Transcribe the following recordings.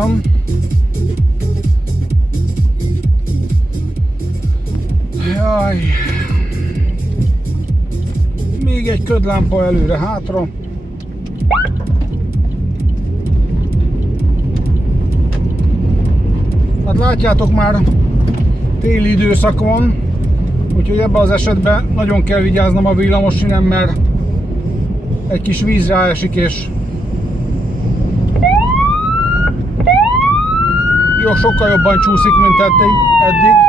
köszönöm. Jaj. Még egy ködlámpa előre-hátra. Hát látjátok, már téli időszak van, úgyhogy ebben az esetben nagyon kell vigyáznom a villamosinem, mert egy kis víz ráesik és jó, sokkal jobban csúszik, mint eddig.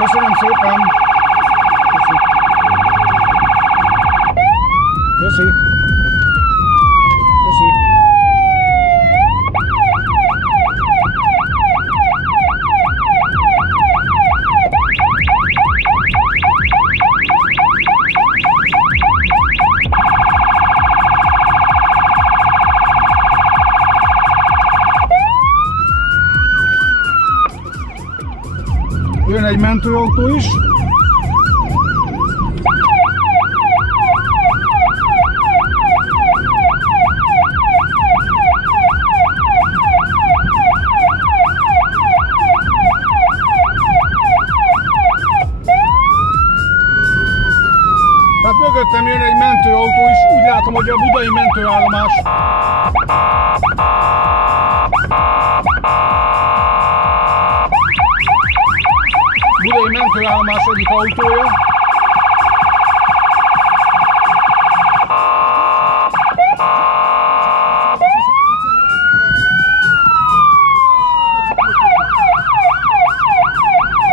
Köszönöm szépen! Köszi! Köszi! Jön egy mentőautó is. Tehát mögöttem jön egy mentőautó is, úgy látom, hogy a budai mentőállomás. Budai mentőállomás egyik autója.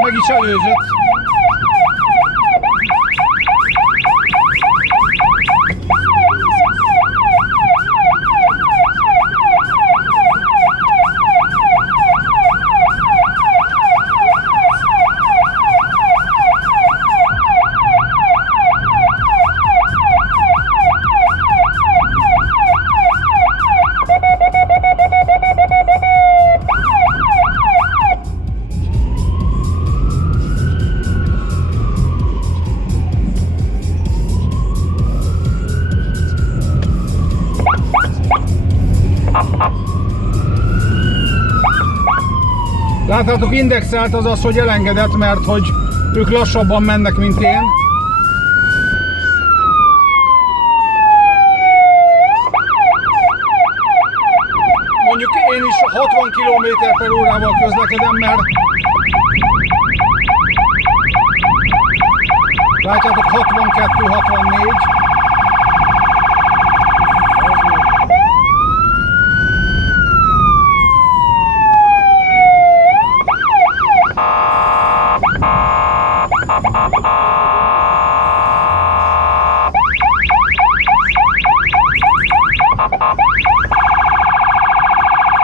Meg is előzött. Látjátok, indexelt, azaz, hogy elengedett, mert hogy ők lassabban mennek, mint én. Mondjuk én is 60 km/h-val közlekedem, mert látjátok, 62-64.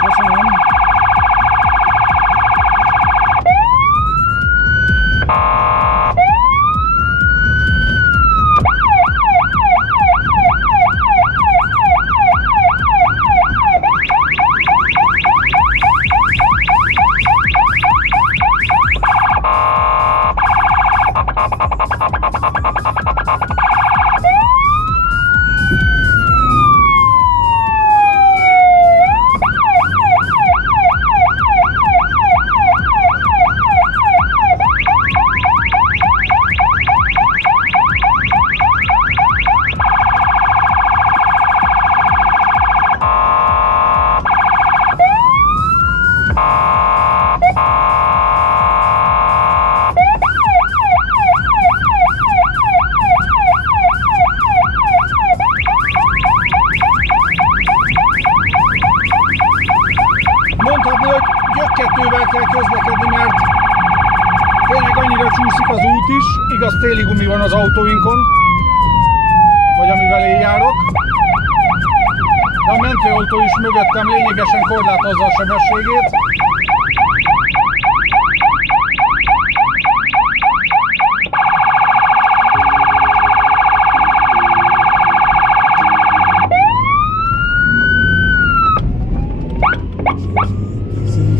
Köszönöm. Mondhatni, hogy gyökkettővel kell közlekedni, mert tényleg annyira csúszik az út is, igaz, téli gumi van az autóinkon, vagy amivel én járok. de a mentőautó is mögöttem lényegesen korlátozza a sebességét.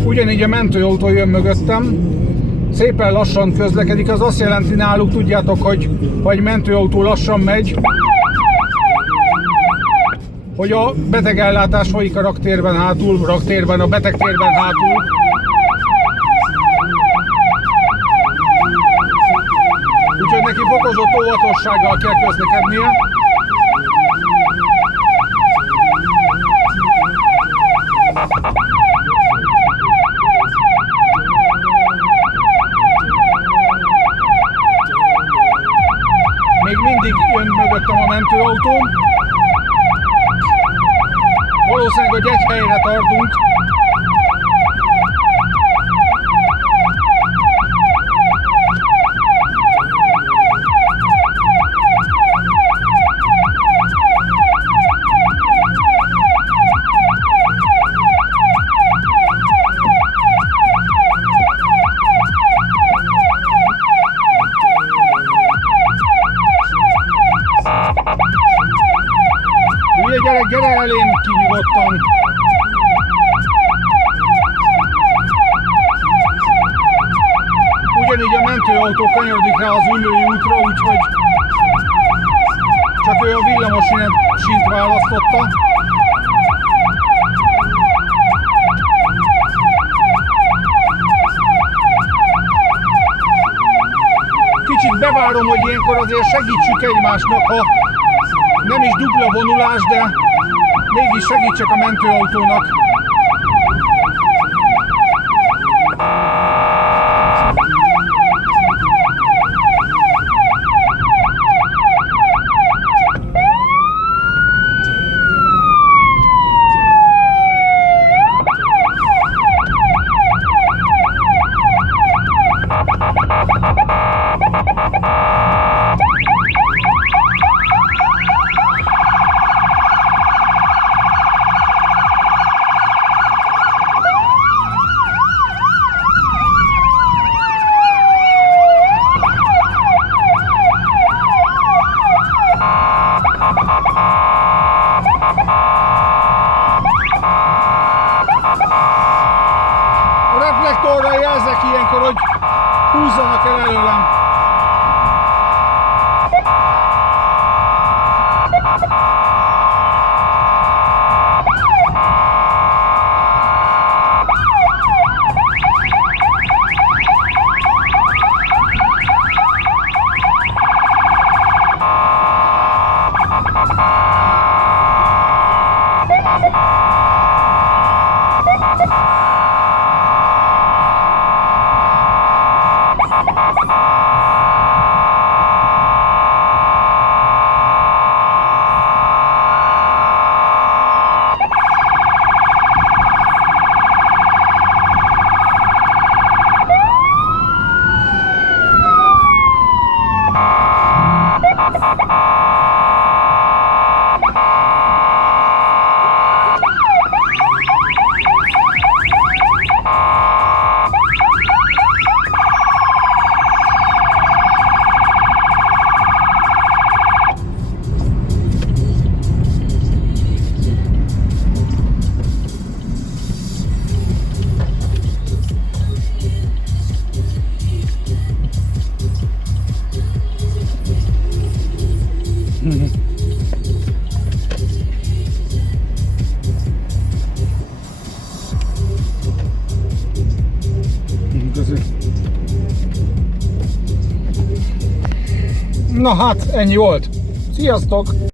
Ugyanígy a mentőautó jön mögöttem, szépen lassan közlekedik, az azt jelenti náluk, tudjátok, hogy ha egy mentőautó lassan megy, hogy a betegellátás folyik a raktérben hátul, a betegtérben hátul. Úgyhogy neki fokozott óvatossággal kell közlekednie. Még mindig jön mögöttem a mentőautó. Valószínűleg, hogy egy helyre tartunk. Gyere elém ki nyugodtan! Ugyanígy a mentőautó kanyarodik rá az ülői útra, úgyhogy csak ő a villamos sínt választotta. Kicsit bevárom, hogy ilyenkor azért segítsük egymásnak, ha nem is dupla vonulás, de mégis segítsek a mentőautónak. A reflektorral jelzek ilyenkor, hogy húzzanak el előlem. Na hát, ennyi volt. Sziasztok!